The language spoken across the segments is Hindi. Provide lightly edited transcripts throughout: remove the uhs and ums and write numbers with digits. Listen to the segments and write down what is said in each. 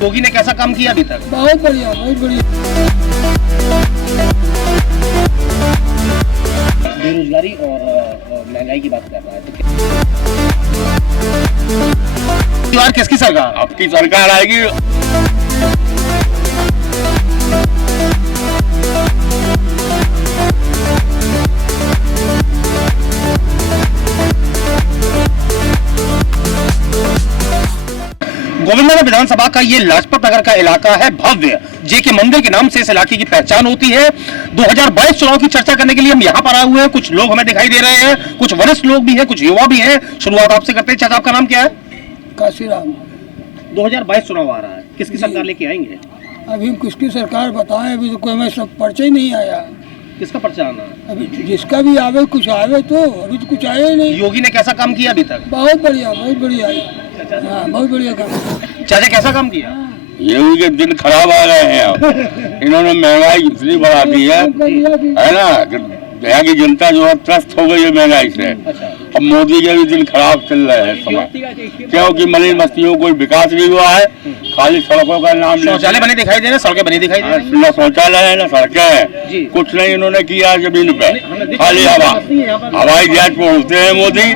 योगी ने कैसा काम किया अभी तक? बहुत बढ़िया, बहुत बढ़िया। बेरोजगारी और महंगाई की बात कर रहा है तो क्या किसकी सरकार? आपकी सरकार आएगी। गोविंदनगर विधानसभा का ये लाजपत नगर का इलाका है भव्य। जेके मंदिर के नाम से इस इलाके की पहचान होती है। 2022 चुनाव की चर्चा करने के लिए हम यहाँ पर आए हुए हैं। कुछ लोग हमें दिखाई दे रहे हैं, कुछ वरिष्ठ लोग भी हैं, कुछ युवा भी हैं। शुरुआत आपसे करते हैं। चाचा, आपका नाम क्या है? काशीराम। 2022 चुनाव आ रहा है, किसकी सरकार लेके आएंगे? अभी किसकी सरकार बताएं, अभी तो कोई में सब पर्चा ही नहीं आया। किसका पर्चा आना है? अभी जिसका भी आवे कुछ आवे तो, अभी तो कुछ आया ही नहीं। योगी ने कैसा काम किया अभी तक? बहुत बढ़िया, बहुत बढ़िया। हाँ, बहुत बढ़िया काम। चाचा, कैसा काम किया? योगी के दिन खराब आ रहे हैं अब। इन्होंने महंगाई इतनी बढ़ा दी है ना, कि यहाँ की जनता जो है त्रस्त हो गई है महंगाई से। अब मोदी के भी दिन खराब चल रहे हैं समय, क्योंकि मलिन बस्तियों कोई विकास नहीं हुआ है। खाली सड़कों का नाम, शौचालय बने दिखाई दे रहे हैं, सड़कें बनी दिखाई दे रही हैं। न शौचालय है न सड़कें हैं, कुछ नहीं इन्होंने किया जमीन पे। खाली हवाई जहाज पे उड़ते हैं मोदी,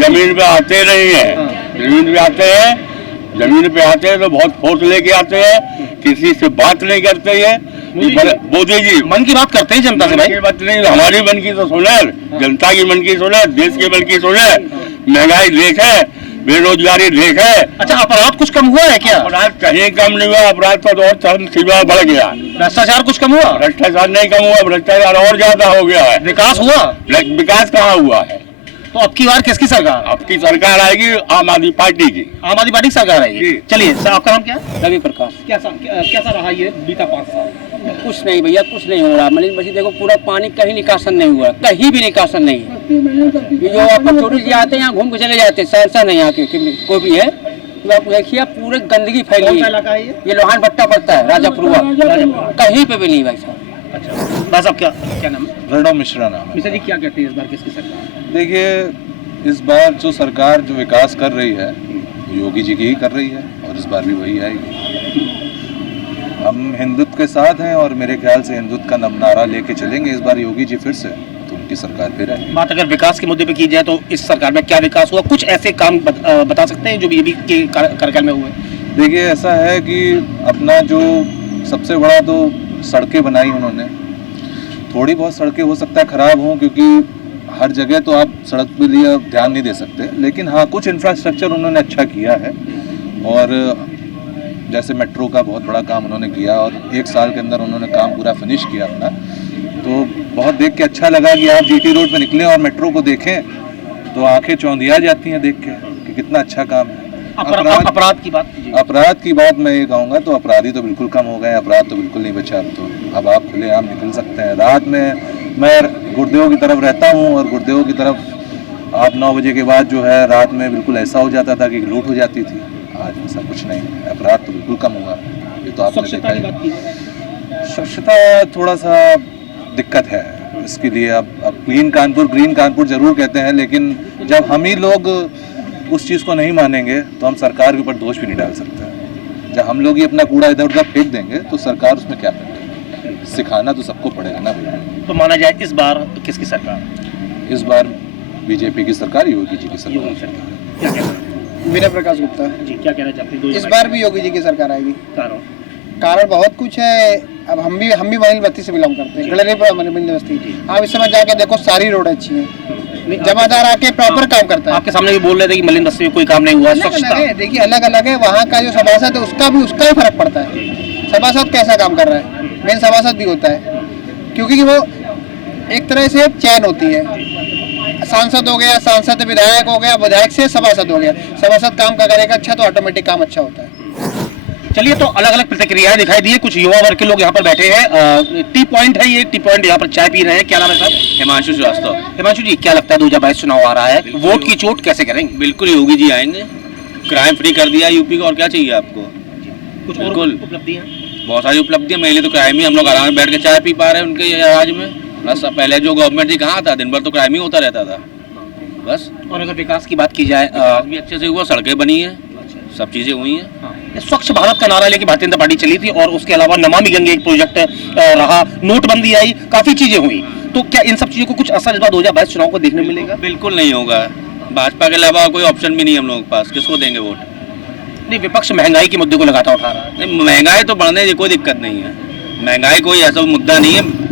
जमीन पे आते नहीं है। जमीन पे आते हैं, जमीन पे आते हैं तो बहुत फोर्स लेके आते हैं, किसी से बात नहीं करते हैं। मोदी जी मन की बात करते हैं जनता से। भाई बात नहीं, हमारी मन की तो सुने, जनता की मन की सुने, देश के मन की सुने। महंगाई देखे, बेरोजगारी देखे। अच्छा, अपराध कुछ कम हुआ है क्या? अपराध कहीं कम नहीं हुआ, अपराध तो और चरम सीमा बढ़ गया। भ्रष्टाचार कुछ कम हुआ? भ्रष्टाचार नहीं कम हुआ, भ्रष्टाचार और ज्यादा हो गया है। विकास हुआ? विकास कहाँ हुआ है? तो अब की बार किसकी सरकार? आपकी सरकार आएगी, आम आदमी पार्टी की। आम आदमी पार्टी की सरकार आएगी। चलिए सर, आपका नाम क्या है? रवि प्रकाश। कैसा रहा ये बीता 5 साल? कुछ नहीं भैया, कुछ नहीं हो रहा। मलिन बस्ती देखो, पूरा पानी कहीं निकासन नहीं हुआ, कहीं भी निकासन नहीं है। ये जो आप चोरी से आते हैं यहाँ घूम के चले जाते हैं, सहरसा नहीं आके कोई भी है तो आप देखिए पूरे गंदगी फैली है। ये लोहान भट्टा पड़ता है, राजापुरवा, कहीं पे भी नहीं भाई साहब। अच्छा, बस अब क्या नाम है? प्रणव मिश्रा नाम है। मिश्रा जी, क्या कहते हैं इस बार किसकी सरकार? देखिए, इस बार जो सरकार जो विकास कर रही है योगी जी की ही कर रही है, और इस बार भी वही आएगी। हम हिंदुत्व के साथ हैं और मेरे ख्याल से हिंदुत्व का नारा लेके चलेंगे इस बार योगी जी फिर से, तो उनकी सरकार फिर है। बात अगर विकास के मुद्दे पे की जाए तो इस सरकार में क्या विकास हुआ? कुछ ऐसे काम बता सकते हैं जो बीजेपी के कार्यकाल में हुए? देखिए, ऐसा है कि अपना जो सबसे बड़ा तो सड़कें बनाई उन्होंने। थोड़ी बहुत सड़कें हो सकता है खराब हों, क्योंकि हर जगह तो आप सड़क के लिए ध्यान नहीं दे सकते, लेकिन हाँ, कुछ इंफ्रास्ट्रक्चर उन्होंने अच्छा किया है। और जैसे मेट्रो का बहुत बड़ा काम उन्होंने किया, और 1 साल के अंदर उन्होंने काम पूरा फिनिश किया अपना। तो बहुत देख के अच्छा लगा कि आप जीटी रोड पे निकलें और मेट्रो को देखें तो आंखें चौंधिया जाती हैं देख के कि कितना अच्छा काम है। अपराध की बात कीजिए। अपराध की बात मैं ये कहूँगा तो अपराधी तो बिल्कुल कम हो गए, अपराध तो बिल्कुल नहीं बचा। अब आप खुलेआम निकल सकते हैं। रात में मैं गुरुदेव की तरफ रहता हूँ, और गुरुदेव की तरफ आप 9 बजे के बाद जो है रात में बिल्कुल ऐसा हो जाता था कि लूट हो जाती थी। आज ऐसा कुछ नहीं है, अपराध तो बिल्कुल कम हुआ। ये तो आपने देखा ही। स्वच्छता थोड़ा सा दिक्कत है, इसके लिए अब क्लीन कानपुर, ग्रीन कानपुर जरूर कहते हैं, लेकिन जब हम ही लोग उस चीज़ को नहीं मानेंगे तो हम सरकार के ऊपर दोष भी नहीं डाल सकते। जब हम लोग ही अपना कूड़ा इधर उधर फेंक देंगे तो सरकार उसमें क्या करेगी? सिखाना तो सबको पड़ेगा ना भैया। तो माना जाए इस बार किसकी सरकार? इस बार बीजेपी की सरकार, योगी जी की सरकार। क्या कहना है? विनय प्रकाश गुप्ता जी, क्या कहना चाहते हैं? इस बार भी योगी जी की सरकार आएगी। कारण बहुत कुछ है। अब हम भी मलिन बस्ती से बिलोंग करते हैं, गलरे पर मलिन बस्ती। आप इस समय जाके देखो, सारी रोड अच्छी है, जमादार आके प्रॉपर काम करता है। आपके सामने भी बोल रहे थे कि मलिन बस्ती में कोई काम नहीं हुआ। देखिए, अलग अलग है। वहाँ का जो सभासद है उसका भी फर्क पड़ता है। सभासद कैसा काम कर रहा है, मेन सभासद भी होता है, क्योंकि वो एक तरह से चैन होती है। सांसद हो गया, सांसद विधायक हो गया, विधायक से सभासद हो गया। सभासद काम का करेगा अच्छा तो ऑटोमेटिक काम अच्छा होता है। चलिए, तो अलग अलग प्रतिक्रियाएं दिखाई दी है। कुछ युवा वर्ग के लोग यहाँ पर बैठे हैं। टी पॉइंट है, ये टी पॉइंट यहाँ पर चाय पी रहे हैं। क्या नाम है साहब? हिमांशु श्रीवास्तव। हिमांशु जी, क्या लगता है 2022 चुनाव आ रहा है, वोट की चोट कैसे करेंगे? बिल्कुल योगी जी आएंगे। क्राइम फ्री कर दिया यूपी को, और क्या चाहिए आपको? कुछ बिल्कुल उपलब्धियां, बहुत सारी उपलब्धियां। मेरे लिए तो क्राइम ही, हम लोग आराम से बैठ के चाय पी पा रहे हैं उनके राज्य में। बस पहले जो गवर्नमेंट जी कहाँ था, दिन भर तो क्राइम ही होता रहता था बस। और अगर विकास की बात की जाए, भी अच्छे से हुआ, सड़कें बनी है, सब चीज़ें हुई हैं। स्वच्छ भारत का नारा लेके भारतीय जनता पार्टी चली थी और उसके अलावा नमामि गंगे एक प्रोजेक्ट रहा, नोटबंदी आई, काफी चीजें हुई, तो क्या इन सब चीजों को कुछ असर इस बार 2022 चुनाव को देखने मिलेगा? बिल्कुल नहीं होगा। भाजपा के अलावा कोई ऑप्शन भी नहीं है हम लोगों के पास, किसको देंगे वोट? नहीं, विपक्ष महंगाई के मुद्दे को लगातार उठा रहा है। नहीं, महंगाई तो बढ़ने की कोई दिक्कत नहीं है, महंगाई कोई ऐसा मुद्दा नहीं है।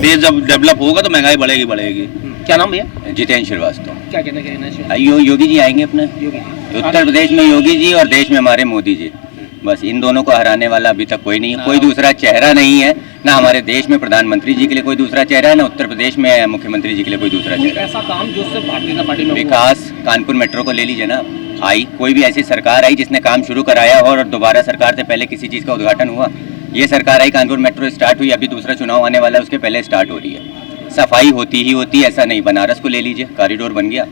देश जब डेवलप होगा तो महंगाई बढ़ेगी बढ़ेगी। क्या नाम भैया? जितेंद्र श्रीवास्तव। क्या कहना है? योगी जी आएंगे अपने योगी उत्तर प्रदेश में, योगी जी और देश में हमारे मोदी जी। बस इन दोनों को हराने वाला अभी तक कोई नहीं है, कोई दूसरा चेहरा नहीं है। ना हमारे देश में प्रधानमंत्री जी के लिए कोई दूसरा चेहरा है, ना उत्तर प्रदेश में मुख्यमंत्री जी के लिए कोई दूसरा चेहरा। ऐसा काम जो सिर्फ भारतीय जनता पार्टी में विकास, कानपुर मेट्रो को ले लीजिए ना, आई कोई भी ऐसी सरकार आई जिसने काम शुरू कराया और दोबारा सरकार से पहले किसी चीज़ का उद्घाटन हुआ? ये सरकार आई, कानपुर मेट्रो स्टार्ट हुई, अभी दूसरा चुनाव आने वाला है, उसके पहले स्टार्ट हो रही है। सफाई होती ही होती है, ऐसा नहीं। बनारस को ले लीजिए, कॉरिडोर बन गया,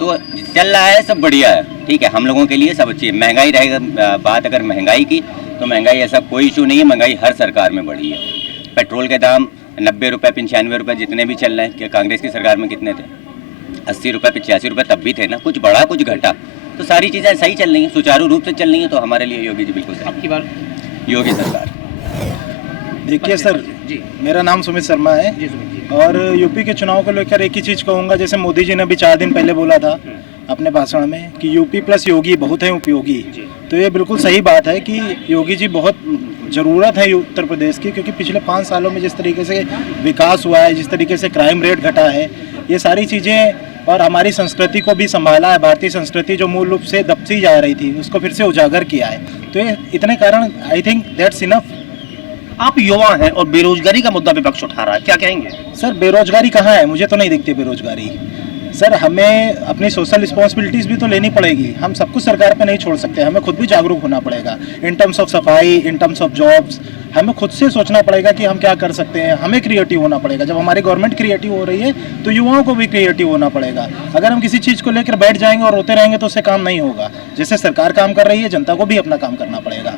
तो चल रहा है, सब बढ़िया है, ठीक है। हम लोगों के लिए सब अच्छी है। महंगाई रहेगा, बात अगर महंगाई की तो महंगाई ऐसा कोई इशू नहीं है, महंगाई हर सरकार में बढ़ी है। पेट्रोल के दाम 90 रुपये 95 रुपये जितने भी चल रहे हैं, कि कांग्रेस की सरकार में कितने थे? 80 रुपये 85 रुपये तब भी थे ना, कुछ बढ़ा कुछ घटा, तो सारी चीज़ें सही चल रही हैं, सुचारू रूप से चल रही हैं, तो हमारे लिए योगी जी बिल्कुल सही। आपकी बार योगी सरकार। देखिए सर जी, मेरा नाम सुमित शर्मा है जी सुमित जी। और यूपी के चुनाव को लेकर एक ही चीज़ कहूँगा, जैसे मोदी जी ने अभी 4 दिन पहले बोला था अपने भाषण में कि यूपी प्लस योगी बहुत है उपयोगी, तो ये बिल्कुल सही बात है कि योगी जी बहुत ज़रूरत है उत्तर प्रदेश की, क्योंकि पिछले 5 सालों में जिस तरीके से विकास हुआ है, जिस तरीके से क्राइम रेट घटा है, ये सारी चीज़ें, और हमारी संस्कृति को भी संभाला है। भारतीय संस्कृति जो मूल रूप से दबती जा रही थी उसको फिर से उजागर किया है, तो ये इतने कारण आई थिंक दैट्स इनफ। आप युवा हैं और बेरोजगारी का मुद्दा विपक्ष उठा रहा है, क्या कहेंगे? सर बेरोजगारी कहाँ है? मुझे तो नहीं दिखती बेरोजगारी। सर हमें अपनी सोशल रिस्पॉन्सिबिलिटीज़ भी तो लेनी पड़ेगी, हम सब कुछ सरकार पे नहीं छोड़ सकते, हमें खुद भी जागरूक होना पड़ेगा इन टर्म्स ऑफ सफाई, इन टर्म्स ऑफ जॉब्स। हमें खुद से सोचना पड़ेगा कि हम क्या कर सकते हैं, हमें क्रिएटिव होना पड़ेगा। जब हमारी गवर्नमेंट क्रिएटिव हो रही है तो युवाओं को भी क्रिएटिव होना पड़ेगा। अगर हम किसी चीज़ को लेकर बैठ जाएंगे और रोते रहेंगे तो उससे काम नहीं होगा। जैसे सरकार काम कर रही है, जनता को भी अपना काम करना पड़ेगा,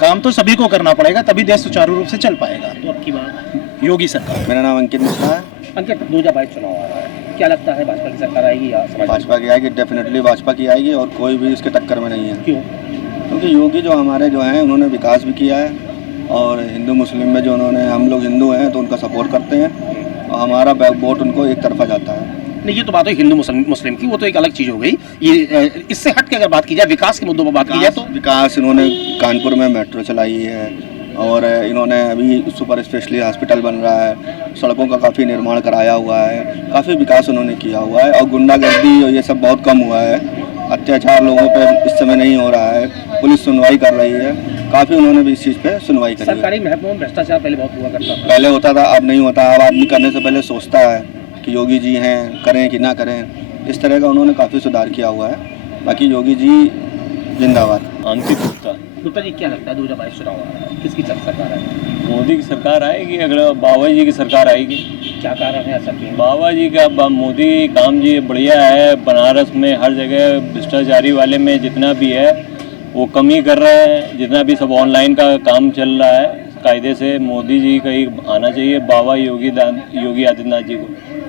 काम तो सभी को करना पड़ेगा, तभी देश सुचारू रूप से चल पाएगा। तो आपकी बात? योगी सरकार। मेरा नाम अंकित मिश्रा है। अंकित, 2022 चुनाव आ रहा है, क्या लगता है भाजपा की सरकार आएगी या समाजवादी? भाजपा की आएगी, डेफिनेटली भाजपा की आएगी, और कोई भी इसके टक्कर में नहीं है। क्यों? क्योंकि योगी जो हमारे जो हैं उन्होंने विकास भी किया है, और हिंदू मुस्लिम में जो उन्होंने, हम लोग हिंदू हैं तो उनका सपोर्ट करते हैं, और हमारा वोट उनको एक तरफा जाता है। नहीं, ये तो बात है हिंदू मुस्लिम की, वो तो एक अलग चीज़ हो गई। ये इससे हट के अगर बात की जाए, विकास के मुद्दों पर बात की जाए तो विकास इन्होंने कानपुर में मेट्रो चलाई है, और इन्होंने अभी सुपर स्पेशलिस्ट हॉस्पिटल बन रहा है, सड़कों का काफ़ी निर्माण कराया हुआ है, काफ़ी विकास उन्होंने किया हुआ है, और गुंडागर्दी और ये सब बहुत कम हुआ है। अत्याचार लोगों पर इस समय नहीं हो रहा है, पुलिस सुनवाई कर रही है, काफ़ी उन्होंने भी इस चीज़ पे सुनवाई करी है। सरकारी महकमों में भ्रष्टाचार पहले बहुत हुआ करता था, पहले होता था, अब नहीं होता। अब आदमी करने से पहले सोचता है कि योगी जी हैं, करें कि ना करें। इस तरह का उन्होंने काफ़ी सुधार किया हुआ है। बाकी योगी जी जिंदाबाद। अंकित गुप्ता। गुप्ता जी, क्या लगता है 2022 चुनाव आ रहा है, किसकी सरकार है? मोदी की सरकार आएगी, अगला बाबा जी की सरकार आएगी। क्या कारण है ऐसा क्यों? बाबा जी का, मोदी काम जी बढ़िया है। बनारस में हर जगह भ्रष्टाचारी वाले में जितना भी है वो कमी कर रहे हैं, जितना भी सब ऑनलाइन का काम चल रहा है कायदे से। मोदी जी का ही आना चाहिए, बाबा योगी आदित्यनाथ जी को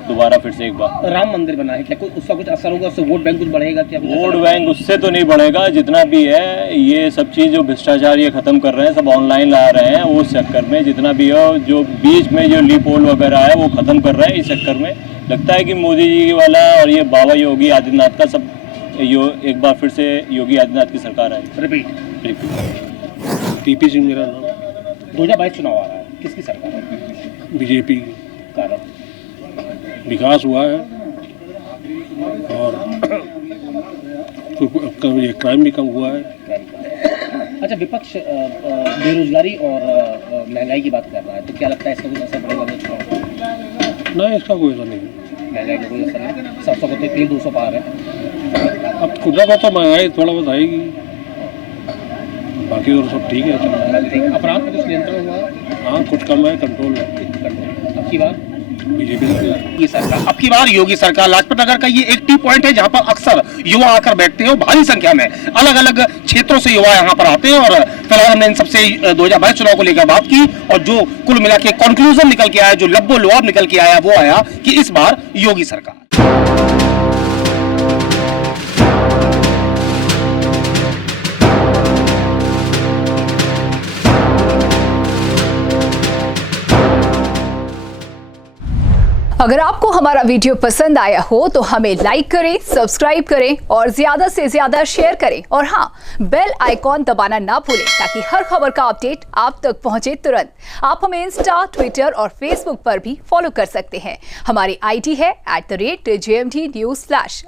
दोबारा फिर से एक बार। राम मंदिर बना है, क्या कुछ उसका कुछ असर होगा, उससे वोट बैंक कुछ बढ़ेगा क्या? वोट बैंक उससे तो नहीं बढ़ेगा, जितना भी है ये सब चीज़ जो भ्रष्टाचार ये ख़त्म कर रहे हैं, सब ऑनलाइन ला रहे हैं, उस चक्कर में जितना भी हो, जो बीच में जो लीप होल वगैरह है वो ख़त्म कर रहे हैं। इस चक्कर में लगता है कि मोदी जी वाला और ये बाबा योगी आदित्यनाथ का सब एक बार फिर से योगी आदित्यनाथ की सरकार है। रिपीट। पीपी सिंह मेरा नाम। 2022 चुनाव आ रहा है, किसकी सरकार है? बीजेपी। कारण? विकास हुआ है और ये क्राइम भी कम हुआ है। अच्छा, विपक्ष बेरोजगारी और महंगाई की बात कर रहा है, तो क्या लगता है इसका कुछ असर पड़ेगा चुनाव? नहीं, इसका कोई असर नहीं। महंगाई का कोई असर नहीं, 700 का तेल 200 पार है। अब खुदा को तो महंगाई थोड़ा बहुत आएगी, बाकी और सब ठीक है। अपराध में कुछ नियंत्रण हुआ? हाँ, कुछ कम है, कंट्रोल है। अब की बार बीजेपी की सरकार, अब की बार योगी सरकार। लाजपत नगर का ये एक टी पॉइंट है जहां पर अक्सर युवा आकर बैठते हैं, भारी संख्या में अलग अलग क्षेत्रों से युवा यहां पर आते हैं। और फिलहाल हमने इन सबसे 2022 चुनाव को लेकर बात की, और जो कुल मिला के कंक्लूजन निकल के आया, जो लब्बो लुआब निकल के आया, वो आया कि इस बार योगी सरकार। अगर आपको हमारा वीडियो पसंद आया हो तो हमें लाइक करें, सब्सक्राइब करें और ज्यादा से ज्यादा शेयर करें और हाँ, बेल आइकॉन दबाना ना भूलें ताकि हर खबर का अपडेट आप तक पहुंचे तुरंत। आप हमें इंस्टा, ट्विटर और फेसबुक पर भी फॉलो कर सकते हैं। हमारी आईडी है @JMT News Flash।